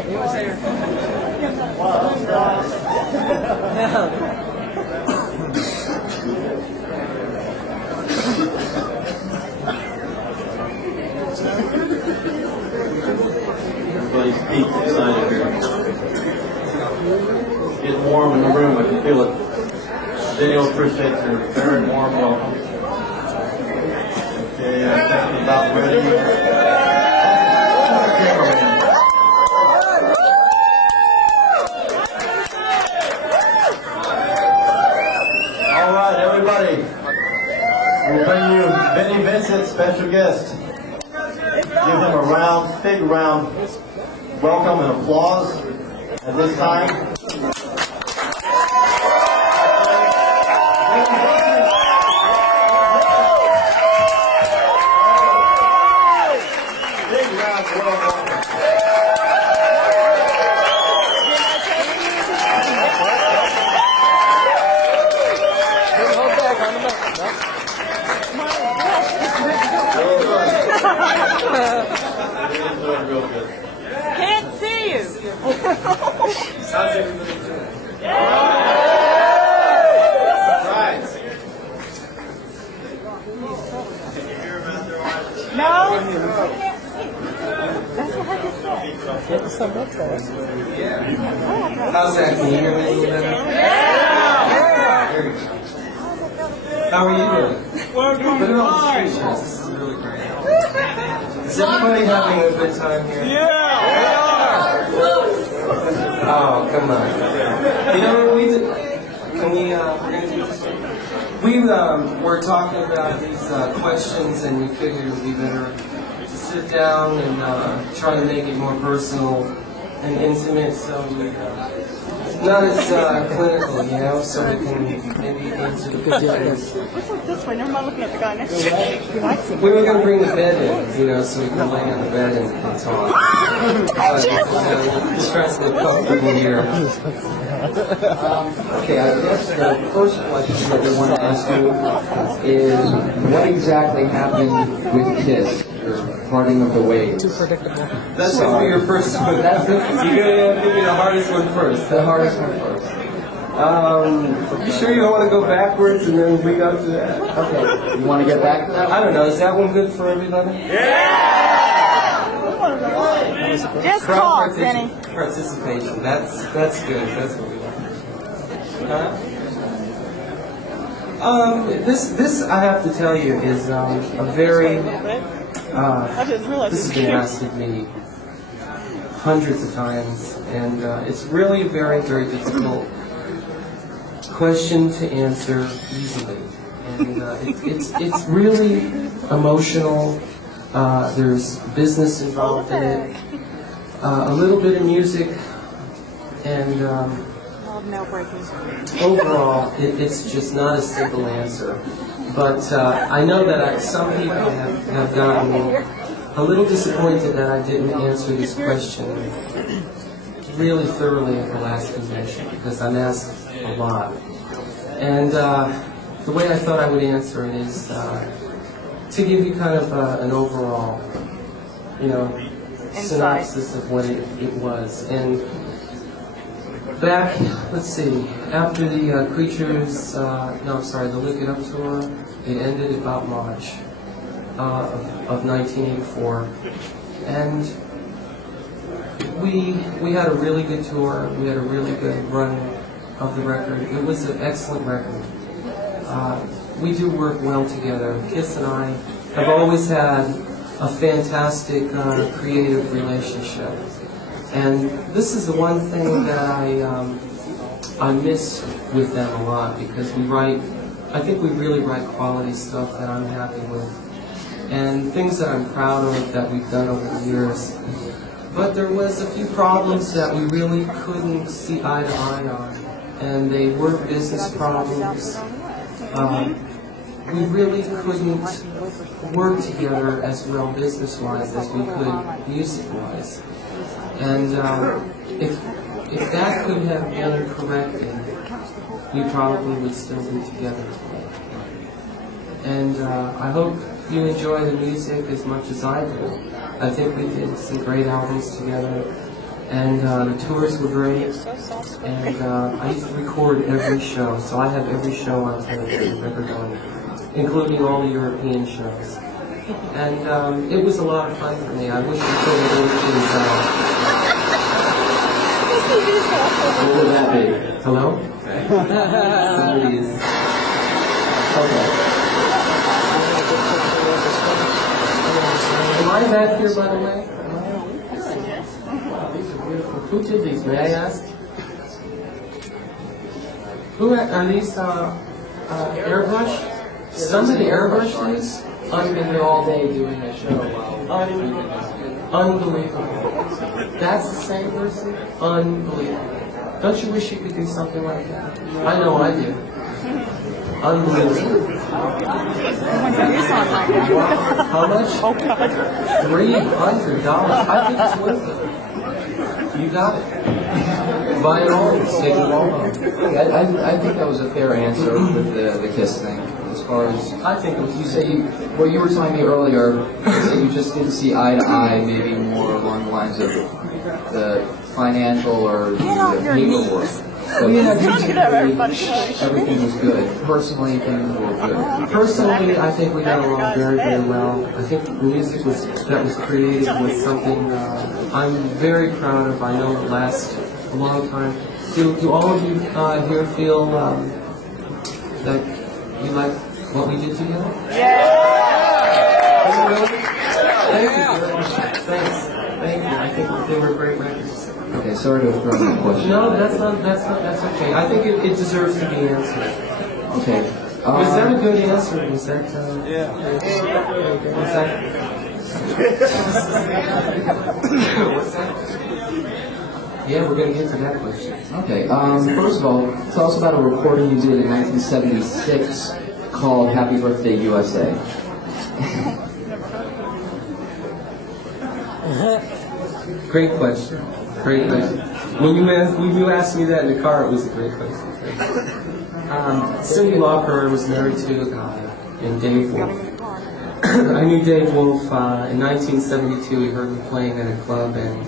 Everybody's feet excited here. It's getting warm in the room, I can feel it. Vinnie will appreciate your very warm welcome. Okay, I'm thinking about ready. All right, everybody. We'll bring you Vinnie Vincent, special guest. Give him a round, big round welcome and applause at this time. Big round welcome. Real good. Can't see you. How's everybody doing? Right. Can you hear them out there? No. That's what I just said. How's that? Can you hear me a little better? Yeah! How are you doing? We're doing fine. This is really great. Is everybody having a good time here? Yeah, we are. Oh, come on. You know what we did? Can we, we were talking about these questions, and we figured it would be better to sit down and try to make it more personal and intimate, so we, not as clinical, you know, so we can maybe answer the questions. Let's look this way. Never mind looking at the guy next to you. He likes it. We were going to bring the bed in, you know, so we can lay on the bed and talk. But, just trying to get comfortable here. Okay, I guess the first question that we want to ask you is, what exactly happened with KISS, or Parting of the Waves? Too predictable. That's going to be your first one. You're going to give me the hardest one first. The hardest one first. You sure you don't want to go backwards and then lead up to that? Okay, you want to get back to that? I don't know. Is that one good for everybody? Yeah! Just talk, Vinnie. Participation. That's good. That's what we want. This I have to tell you is a very. This has been asked of me hundreds of times, and it's really a very, very difficult question to answer easily. And it's really emotional. There's business involved in it, a little bit of music, and overall, it's just not a simple answer. But I know that some people have gotten a little disappointed that I didn't answer this question really thoroughly at the last convention, because I'm asked a lot. And the way I thought I would answer it is to give you kind of an overall, you know, synopsis of what it was. And back, let's see, after the Creatures, the Lick It Up tour, it ended about March of 1984. And we had a really good tour, we had a really good run of the record. It was an excellent record. We do work well together. KISS and I have always had a fantastic creative relationship. And this is the one thing that I miss with them a lot, because I think we really write quality stuff that I'm happy with, and things that I'm proud of that we've done over the years. But there was a few problems that we really couldn't see eye to eye on, and they were business problems. We really couldn't work together as well business-wise as we could music-wise. And if that could have been corrected, we probably would still be together today. And I hope you enjoy the music as much as I do. I think we did some great albums together, And the tours were great, and I used to record every show, so I have every show on television I've ever done, including all the European shows. And it was a lot of fun for me. I wish we could have worked things out. What would that be? Hello? Somebody is... Okay. Am I back here, by the way? Wow, these are beautiful. Who did these, may I ask? Who are these airbrushed? Somebody airbrushed these? I've been here all day doing a show. Unbelievable. That's the same person? Unbelievable. Don't you wish you could do something like that? I know I do. Unbelievable. How much? $300. I think it's worth it. You got it. Buy it all. Take it all home. I think that was a fair answer with the Kiss thing. As far as I think it was you say, what you were telling me earlier is that you just didn't see eye to eye, maybe more along the lines of the financial or the legal work. So everything was good. Personally, things were good. Personally, I think we got along very, very well. I think the music that was created was something I'm very proud of. I know it lasts a long time. Do all of you here feel that you like what we did together? Yeah! Thank you very much. Thanks. Thank you. I think they were great records. Okay, sorry to have thrown that question. No, that's okay. I think it deserves to be answered. Okay. Was that a good answer? Was that, Yeah. Was that? What's that? Yeah, we're going to get to that question. Okay, first of all, tell us about a recording you did in 1976 called Happy Birthday, U.S.A. Great question. Great question. When you asked me that in the car, it was a great question. Cyndi Lauper was married to a guy named Dave Wolf. I knew Dave Wolf in 1972. He heard me playing at a club, and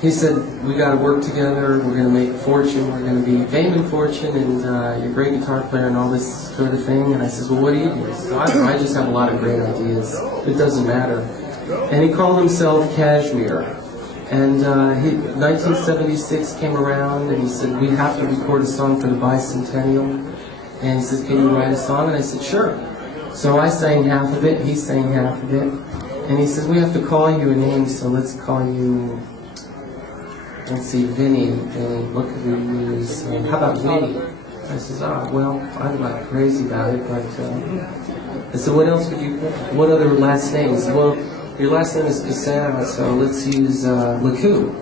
he said, "We got to work together. We're going to make a fortune. We're going to be fame and fortune, and you're a great guitar player and all this sort of thing." And I says, "Well, what do you do?" He says, I just have a lot of great ideas. It doesn't matter." And he called himself Kashmir. And 1976 came around, and he said, "We have to record a song for the bicentennial." And he said, "Can you write a song?" And I said, "Sure." So I sang half of it, he sang half of it. And he says, "We have to call you a name, so let's call you, let's see, Vinnie. What could we use? How about Vinnie?" I says, "Oh, well, I'm not crazy about it, but..." I said, "What else would you, what other last names?" "Well, your last name is Cassandra, so let's use LeCoux.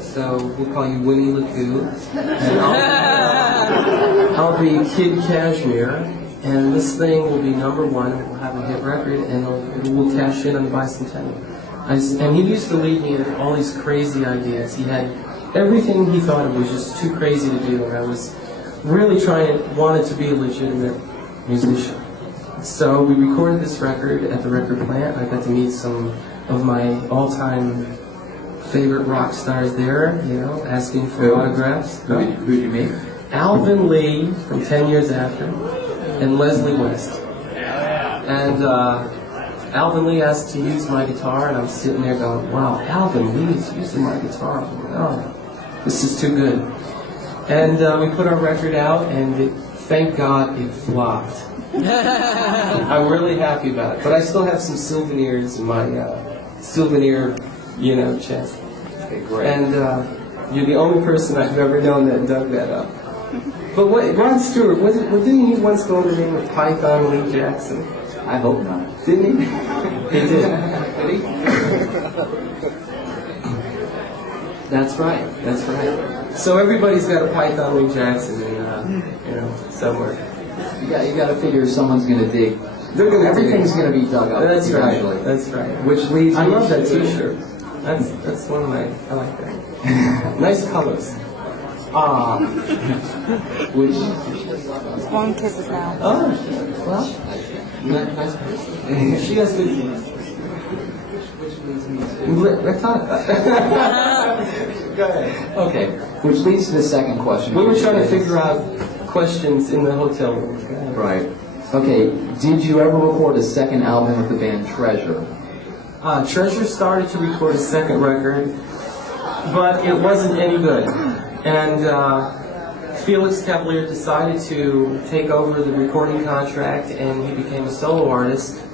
So we'll call you Winnie LeCoux. And I'll be Kid Kashmir. And this thing will be #1. We'll have a hit record, and we'll cash in on the bicentennial." And he used to lead me in all these crazy ideas. He had everything he thought it was just too crazy to do, and I was really wanted to be a legitimate musician. So we recorded this record at the record plant. I got to meet some of my all-time favorite rock stars there, you know, asking for autographs. Who did you meet? Alvin Lee from 10 Years After, and Leslie West. And Alvin Lee asked to use my guitar, and I'm sitting there going, "Wow, Alvin Lee is using my guitar. Oh, this is too good." And we put our record out, and thank God it flopped. I'm really happy about it, but I still have some souvenirs in my souvenir, chest. Okay, great. And you're the only person I've ever known that dug that up. But what, Ron Stewart, didn't he once go under the name of Python Lee Jackson? I hope not. Didn't he? He did. Did he? That's right. That's right. So everybody's got a Python Lee Jackson, somewhere. You got to figure someone's going to dig. Everything's going to be dug up. That's eventually. right. That's right. Which leads. I love that T-shirt. That's one of my. I like that. Nice colors. Which. Blowing kisses now. Oh, well, nice person. She has good. Which leads me to. I thought. Go ahead. Okay, which leads to the second question. We were trying to figure out questions in the hotel room. Right. Okay, did you ever record a second album with the band Treasure? Treasure started to record a second record, but it wasn't any good. And Felix Cavalier decided to take over the recording contract, and he became a solo artist.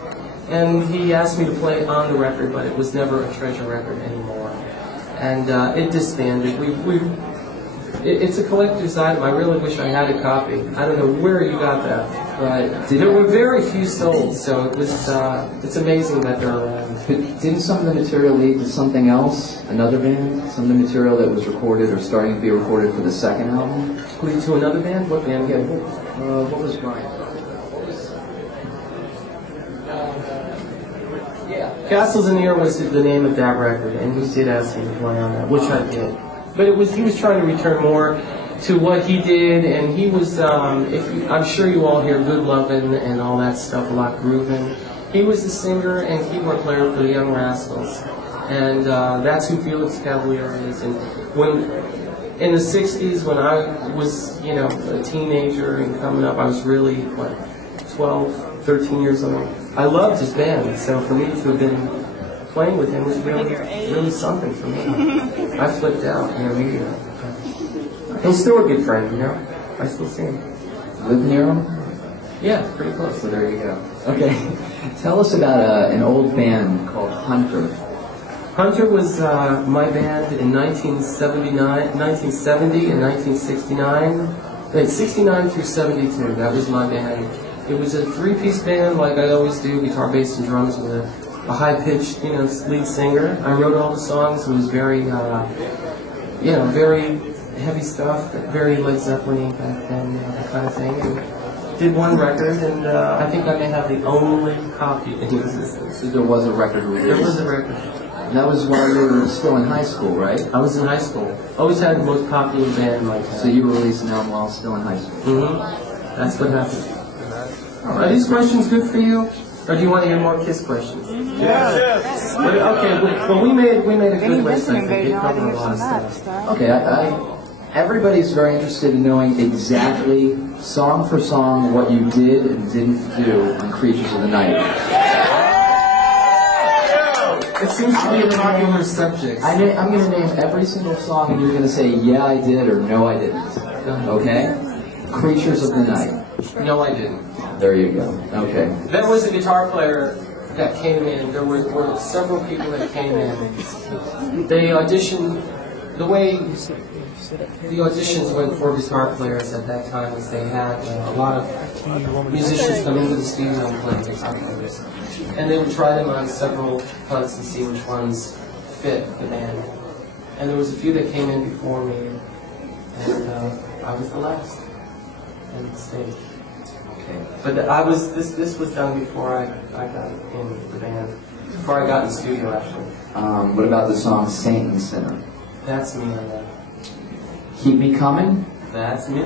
And he asked me to play on the record, but it was never a Treasure record anymore. And it disbanded. It's a collector's item. I really wish I had a copy. I don't know where you got that. Right. There were very few sold, so it was. It's amazing that they're around. But didn't some of the material lead to something else? Another band? Some of the material that was recorded or starting to be recorded for the second album? Lead to another band? What band? Yeah. What was Brian? Castles in the Air was the name of that record, and he did ask me to play on that, which I did. But he was trying to return more to what he did, and he was, I'm sure you all hear Good Lovin' and all that stuff, a lot grooving. He was a singer and keyboard player for the Young Rascals, and that's who Felix Cavalier is. And when, in the 60s, when I was, a teenager and coming up, I was really, 12, 13 years old. I loved his band, so for me to have been playing with him was really something for me. I flipped out, immediately. He's still a good friend, I still see him. Live near him? Yeah, pretty close. So there you go. Okay. Tell us about an old band called Hunter. Hunter was my band in 1970 and 1969. 69 through 72, that was my band. It was a three-piece band, like I always do, guitar, bass, and drums with a high-pitched, lead singer. I wrote all the songs. It was very, very heavy stuff, very Led Zeppelin back then, that kind of thing. And did one record, and I think I may have the only copy in existence. So there was a record release? There was a record. And that was while you were still in high school, right? I was in high school. Always had the most popular band in my town. So you released an album while still in high school? Mm-hmm. That's what happened. Are these questions good for you? Or do you want to hear more Kiss questions? Yes. Okay, well we made a good Vinnie list. Vincent I think it invasion. I covered think a it's lot of from that stuff. stuff. Okay, everybody's very interested in knowing exactly, song for song, what you did and didn't do on Creatures of the Night. It seems to be a popular subject. I'm going to name every single song and you're going to say, yeah, I did, or no, I didn't. Okay? Creatures of the Night. No, I didn't. There you go. Okay. There was a guitar player that came in. There were several people that came in. They auditioned. The way the auditions went for guitar players at that time was they had a lot of musicians come into the studio and play guitar players. And they would try them on several cuts and see which ones fit the band. And there was a few that came in before me, and I was the last on the stage. Okay. But this was done before I got in the band, before I got in the studio actually. What about the song Saint and Sinner? That's me on that. Keep Me Coming? That's me.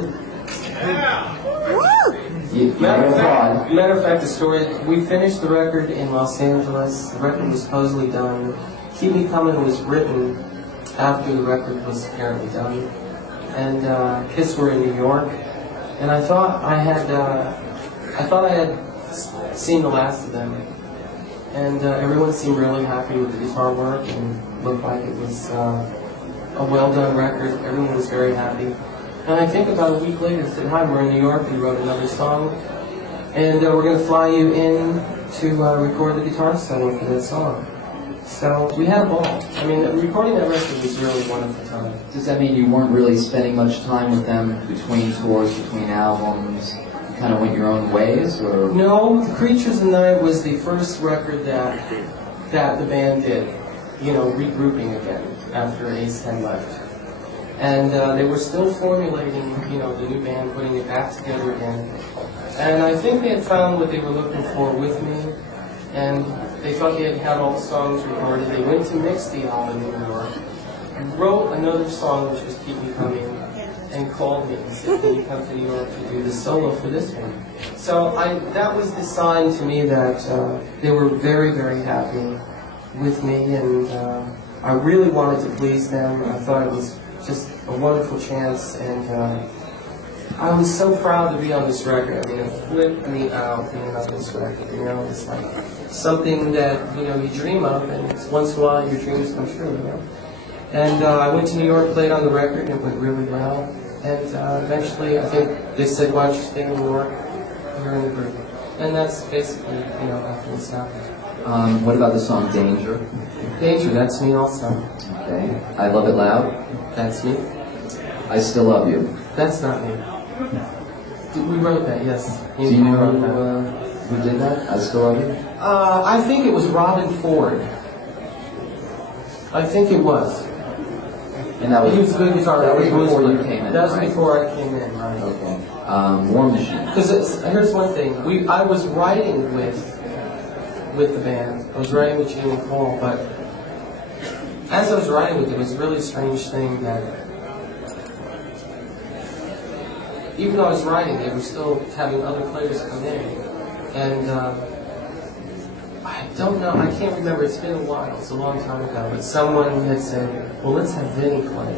Matter of fact, the story, we finished the record in Los Angeles. The record was supposedly done. Keep Me Coming was written after the record was apparently done. And Kiss were in New York. And I thought I had seen the last of them. And everyone seemed really happy with the guitar work and looked like it was a well-done record. Everyone was very happy. And I think about a week later, I said, hi, we're in New York, we wrote another song, and we're going to fly you in to record the guitar solo for that song. So we had a ball. I mean, recording that record was really a wonderful time. Does that mean you weren't really spending much time with them between tours, between albums? You kind of went your own ways, or? No, Creatures of the Night was the first record that the band did, regrouping again after Ace 10 left. And they were still formulating, the new band, putting it back together again. And I think they had found what they were looking for with me, and they thought they had all the songs recorded. They went to mix the album in New York, wrote another song, which was Keep Me Coming, and called me and said, can you come to New York to do the solo for this one? So that was the sign to me that they were very, very happy with me, and I really wanted to please them. I thought it was just a wonderful chance, and I was so proud to be on this record. I mean, it flipped me out being on this record. You know, it's like something that, you know, you dream of, and it's once in a while your dreams come true, you know. And I went to New York, played on the record, and it went really well. And eventually, I think they said, why don't you stay in New York? You're in the group. And that's basically, you know, how things happened. What about the song Danger? Danger, that's me also. Okay. I Love It Loud? That's me. I Still Love You? That's not me. We wrote that, yes. Do you know who did that? I Still Love You? I think it was Robin Ford. I think it was. And that was, he was a good guitar. that was before you came in. That was right? before I came in, right? Okay. War Machine. Because here's one thing. I was writing with the band. I was writing with Gene and Paul, but as I was writing with them, it was a really strange thing that even though I was writing, they were still having other players come in. And I don't know, I can't remember, it's been a while, it's a long time ago, but someone had said, well, let's have Vinnie play,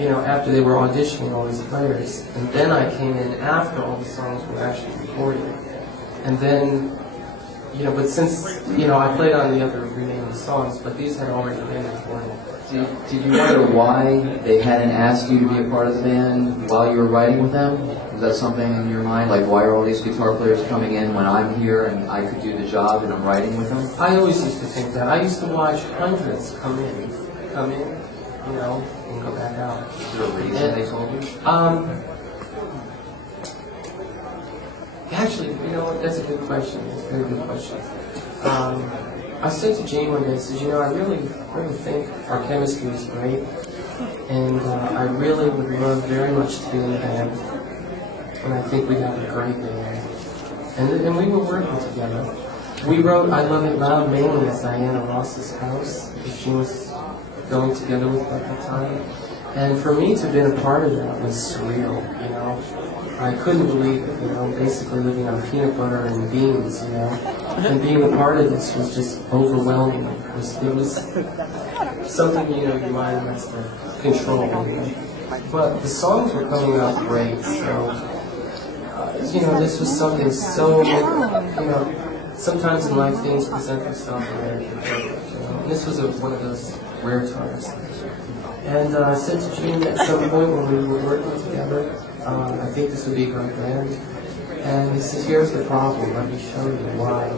you know, after they were auditioning all these players. And then I came in after all the songs were actually recorded. And then, you know, but since, you know, I played on the other remaining songs, but these had already been recorded. Did you wonder why they hadn't asked you to be a part of the band while you were writing with them? Was that something in your mind? Like, why are all these guitar players coming in when I'm here and I could do the job and I'm writing with them? I always used to think that. I used to watch hundreds come in, you know, and go back out. Is there a reason they told you? Actually, you know what, that's a good question. That's a very good question. I said to Gene one day, I said, you know, I really think our chemistry is great, and I really would love very much to be in the band, and I think we'd have a great band. And we were working together. We wrote I Love It Loud mainly at Diana Ross's house, because she was going together with her at the time. And for me to have been a part of that was surreal, you know. I couldn't believe it, you know, basically living on peanut butter and beans, you know. And being a part of this was just overwhelming. It was something, you know, your mind has to control, you know. But the songs were coming out great, so, you know, this was something so, you know, sometimes in life things present themselves very perfect, you know. And this was one of those rare times. And I said to Gene at some point when we were working together, I think this would be a great band. And he says, here's the problem, let me show you why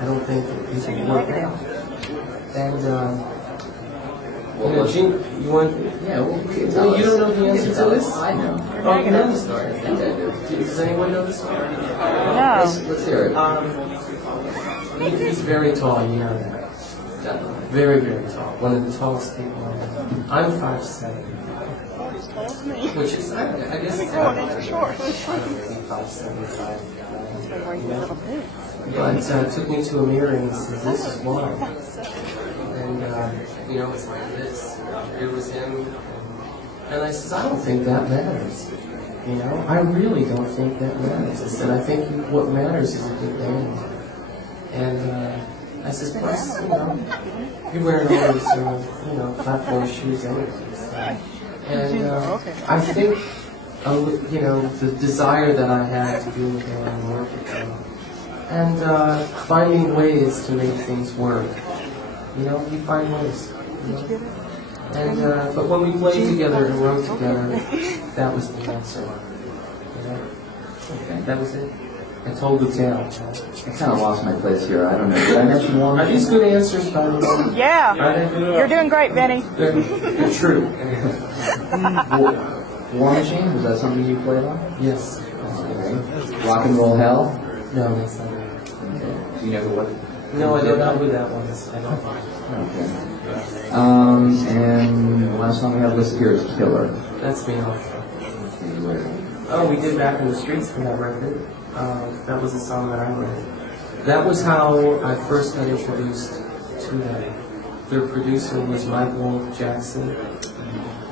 I don't think that this would work out. And, you know, Gene, you want... Yeah, well, you don't know the answer to this? I know. Oh, you know the story? I think I do. Does anyone know the story? No. Let's hear it. He's very tall, you know that. Definitely. Very, very tall. One of the tallest people I know. I'm 5'7". Which is, I guess it's short. 5'7", 5'9". But took me to a mirror and said, this is why. And, you know, it's like this. Here was him. And I said, I don't think that matters. You know, I really don't think that matters. I said, I think what matters is a good band. And I said, plus, you know, you're wearing all these, you know, platform shoes anyway. And I think, you know, the desire that I had to be with them and work with them, and finding ways to make things work. You know, you find ways. You know? And but when we played together and wrote together, that was the answer. You know, that was it. I told the tale. I kind of lost my place here. I don't know. Did I mention one? Are these good answers, by the way? Yeah. Are they? You're doing great, Vinnie. They're true. War Machine? Was that something you played on? Yes. Okay. Rock and Roll Hell? No, that's not it. Okay. Do you know what? No, I don't know who that was. I don't. Okay. And the last song we have listed here is Killer. That's me also. Oh, we did Back in the Streets for that record. That was a song that I wrote. That was how I first got introduced to them. Their producer was Michael Jackson.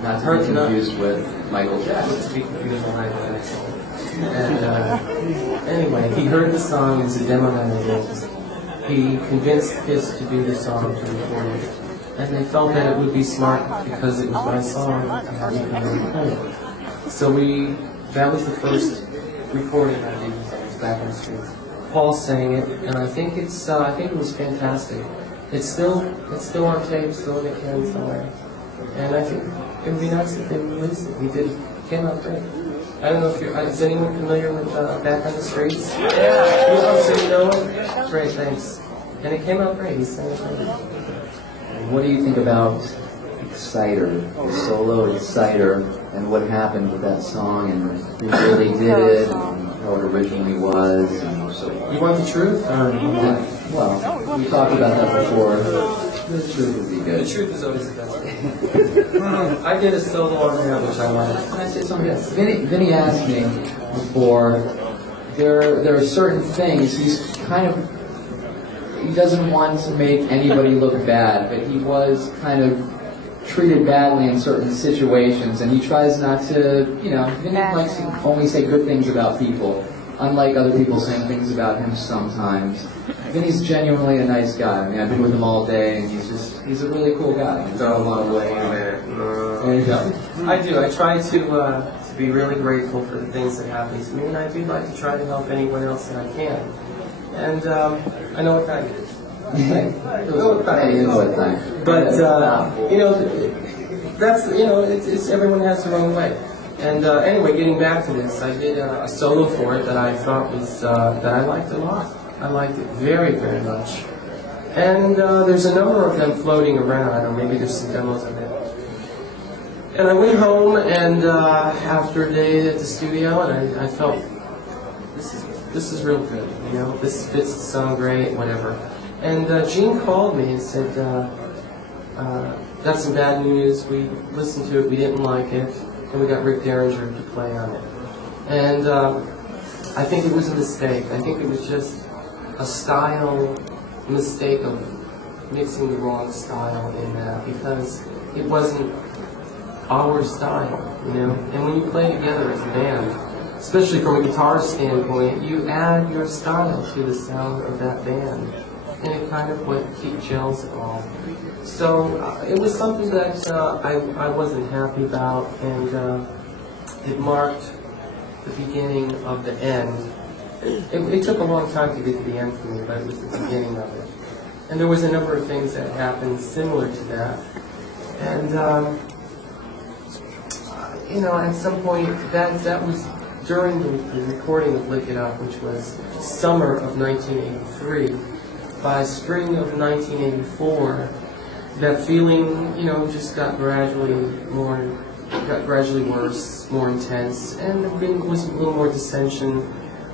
Not to be confused with Michael Jackson. To be confused with Michael Jackson. And anyway, he heard the song. It was a demo that I did. He convinced Kiss to do the song to record it. and they felt that it would be smart because it was my song to have it recorded. So that was the first recording I did. I was back on the streets. Paul sang it, and I think it was fantastic. It's still on tape, still in the can somewhere, and I think it would be nice if they released it. It came out great. I don't know if is anyone familiar with Back on the Streets? Yeah. So you know it? Great, thanks. And it came out great. He sang it great. What do you think about Exciter, the solo Exciter, and what happened with that song, and who really did it, and how it originally was, and so on? You want the truth? Well, we talked about that before. The truth would be good. The truth is always the best. I did a solo on that, which I like. Can I say something? Yes. Vinnie asked me before, there are certain things he doesn't want to make anybody look bad, but he was kind of treated badly in certain situations, and he tries not to, Vinnie likes to only say good things about people, unlike other people saying things about him sometimes. Vinnie's genuinely a nice guy. I mean, I've been with him all day, and he's a really cool guy. He's got a lot of way there. There you go. I do. I try to be really grateful for the things that happen to me, and I do like to try to help anyone else that I can. And I know what that is. But that's everyone has their own way. And anyway, getting back to this, I did a solo for it that I thought was that I liked a lot. I liked it very, very much. And there's a number of them floating around, or maybe there's some demos of it. And I went home, and after a day at the studio, and I felt this is real good. This fits the song great, whatever. And Gene called me and said, got some bad news. We listened to it, we didn't like it, and we got Rick Derringer to play on it. And I think it was a mistake. I think it was just a style mistake of mixing the wrong style in that, because it wasn't our style, And when you play together as a band, especially from a guitar standpoint, you add your style to the sound of that band, and it kind of gels it all. So it was something that I wasn't happy about, and it marked the beginning of the end. It took a long time to get to the end for me, but it was the beginning of it. And there was a number of things that happened similar to that. And, at some point, that was during the recording of Lick It Up, which was summer of 1983. By spring of 1984, that feeling, just got gradually worse, more intense, and there was a little more dissension.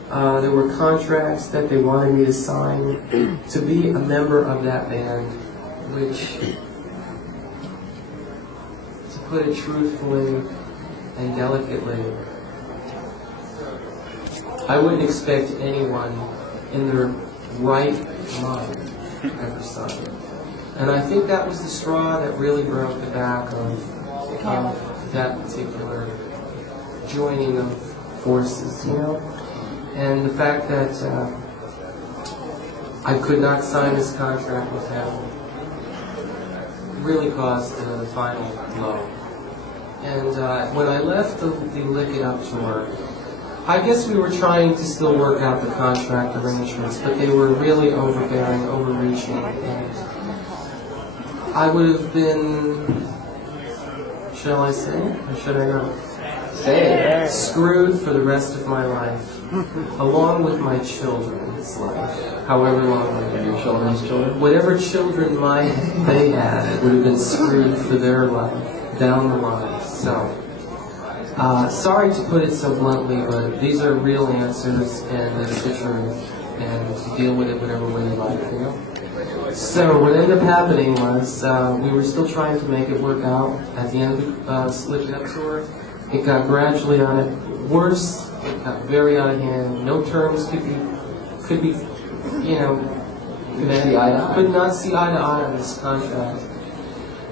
There were contracts that they wanted me to sign to be a member of that band, which, to put it truthfully and delicately, I wouldn't expect anyone in their right mind ever sign it. And I think that was the straw that really broke the back of that particular joining of forces, And the fact that I could not sign this contract with him really caused the final blow. And when I left the Lick It Up tour, I guess we were trying to still work out the contract arrangements, but they were really overbearing, overreaching, and I would have been, shall I say, or should I not? Say it. Screwed for the rest of my life, along with my children's life, however long they were. Your children's children? Whatever children they had would have been screwed for their life, down the line. So, sorry to put it so bluntly, but these are real answers, and it's the truth, and you deal with it whatever way you like, So what ended up happening was we were still trying to make it work out at the end of the Lick It Up tour. It got gradually worse. It got very out of hand. No terms could be could not see eye to eye on this contract.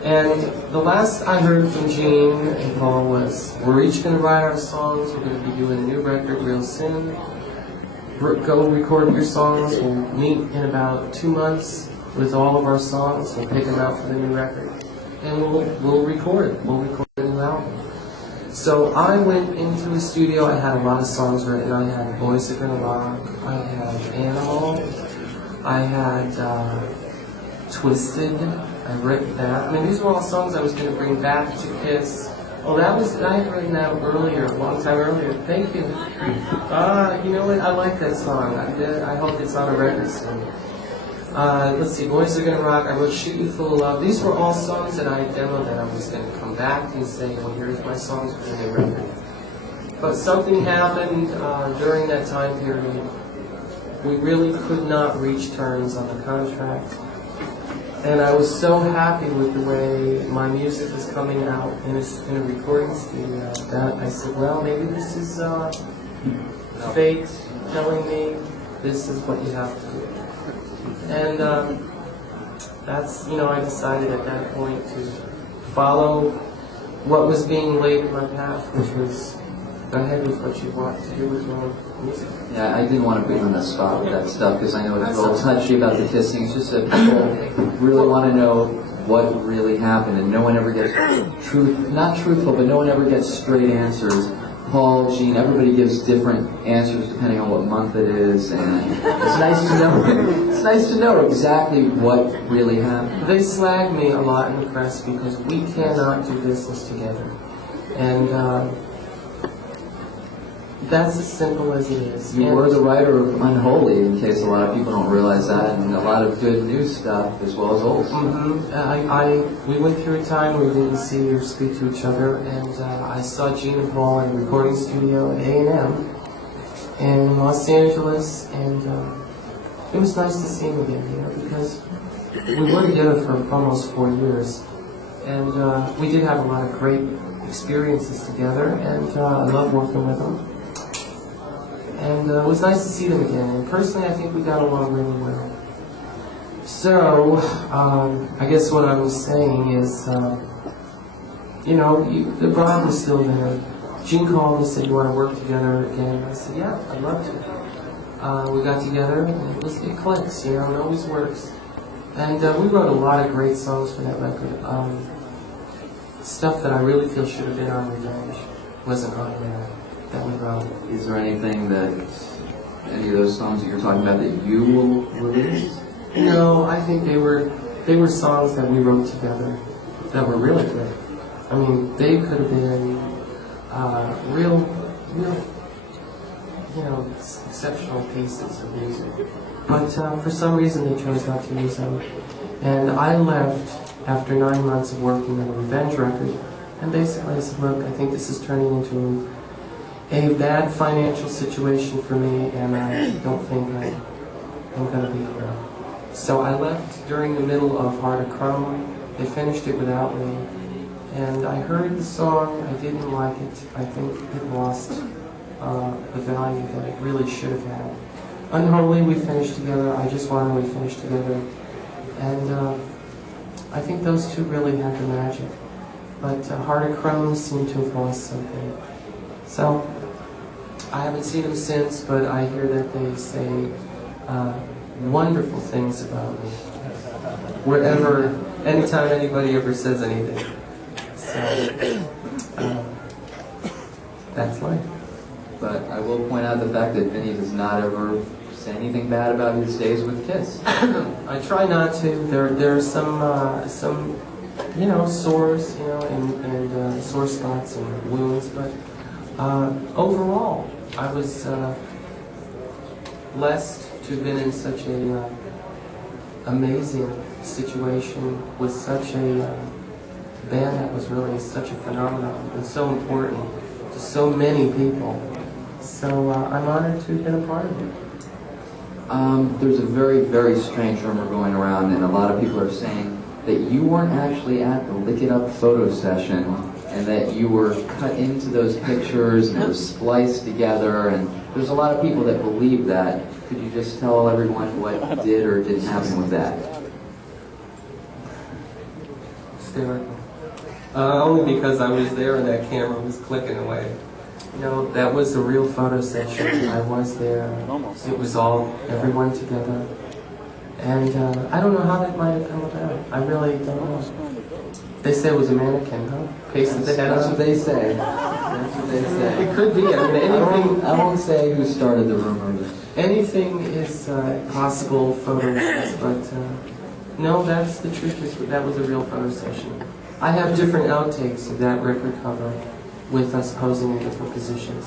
And the last I heard from Gene and Paul was, we're each going to write our songs. We're going to be doing a new record real soon. Go record your songs. We'll meet in about 2 months. with all of our songs. We'll pick them out for the new record, and we'll record it. We'll record a new album. So I went into the studio. I had a lot of songs written. I had Boys Are Gonna Rock. I had Animal. I had Twisted. I wrote that. I mean, these were all songs I was going to bring back to Kiss. Oh, I had written that earlier, a long time earlier. Thank you. You know what? I like that song. I hope it's on a record soon. Let's see, Boys Are Gonna Rock. I wrote Shoot You Full of Love. These were all songs that I demoed that I was going to come back and say, well, here's my songs for the new record. But something happened during that time period. We really could not reach terms on the contract. And I was so happy with the way my music was coming out in a recording studio that I said, well, maybe this is fate telling me this is what you have to do. And that's, I decided at that point to follow what was being laid in my path, which was go ahead with what you want to do with your music. Yeah, I didn't want to put you on the spot with that stuff because I know it's a little touchy about the kissing. It's just that people really want to know what really happened, and no one ever gets not truthful, but no one ever gets straight answers. Paul, Gene, everybody gives different answers depending on what month it is, and it's nice to know. It's nice to know exactly what really happened. They slag me a lot in the press because we cannot do business together, and that's as simple as it is. You were the writer of Unholy, in case a lot of people don't realize that, and a lot of good new stuff as well as old stuff. We went through a time where we didn't see or speak to each other, and I saw Gene and Paul in a recording studio at A&M in Los Angeles, and it was nice to see them again, because we were together for almost 4 years, and we did have a lot of great experiences together, and I love working with them. And it was nice to see them again. And personally, I think we got along really well. So, I guess what I was saying is, the bride was still there. Gene called and said, you want to work together again? I said, yeah, I'd love to. We got together, and it clicks, it always works. And we wrote a lot of great songs for that record. Stuff that I really feel should have been on Revenge wasn't on there. That we wrote. Is there anything that, any of those songs that you're talking about that you will release? No, I think they were songs that we wrote together that were really good. I mean, they could have been real, exceptional pieces of music. But for some reason they chose not to use them. And I left after 9 months of working on a Revenge record, and basically I said, look, I think this is turning into a bad financial situation for me, and I don't think I'm going to be here. So I left during the middle of Heart of Chrome. They finished it without me, and I heard the song. I didn't like it. I think it lost the value that it really should have had. Unholy, we finished together. I Just Wanna, we finished together, and I think those two really had the magic. But Heart of Chrome seemed to have lost something. So, I haven't seen them since, but I hear that they say wonderful things about me. Anytime anybody ever says anything. So, that's life. But I will point out the fact that Vinnie does not ever say anything bad about his days with Kiss. I try not to. There are some sores, and sore spots and wounds, but overall, I was blessed to have been in such a amazing situation with such a band that was really such a phenomenon and so important to so many people. So I'm honored to have been a part of it. There's a very, very strange rumor going around, and a lot of people are saying that you weren't actually at the Lick It Up photo session, and that you were cut into those pictures and it was spliced together, and there's a lot of people that believe that. Could you just tell everyone what did or didn't happen with that? Hysterical. Only because I was there and that camera was clicking away. That was a real photo session. I was there. It was everyone together. And I don't know how that might have come about. I really don't know. They say it was a mannequin, huh? Pasted the head That's on. what they say. That's what they say. It could be. I mean, anything. I won't say who started the rumor, but Anything is possible photos, but no, that's the truth. That was a real photo session. I have different outtakes of that record cover with us posing in different positions.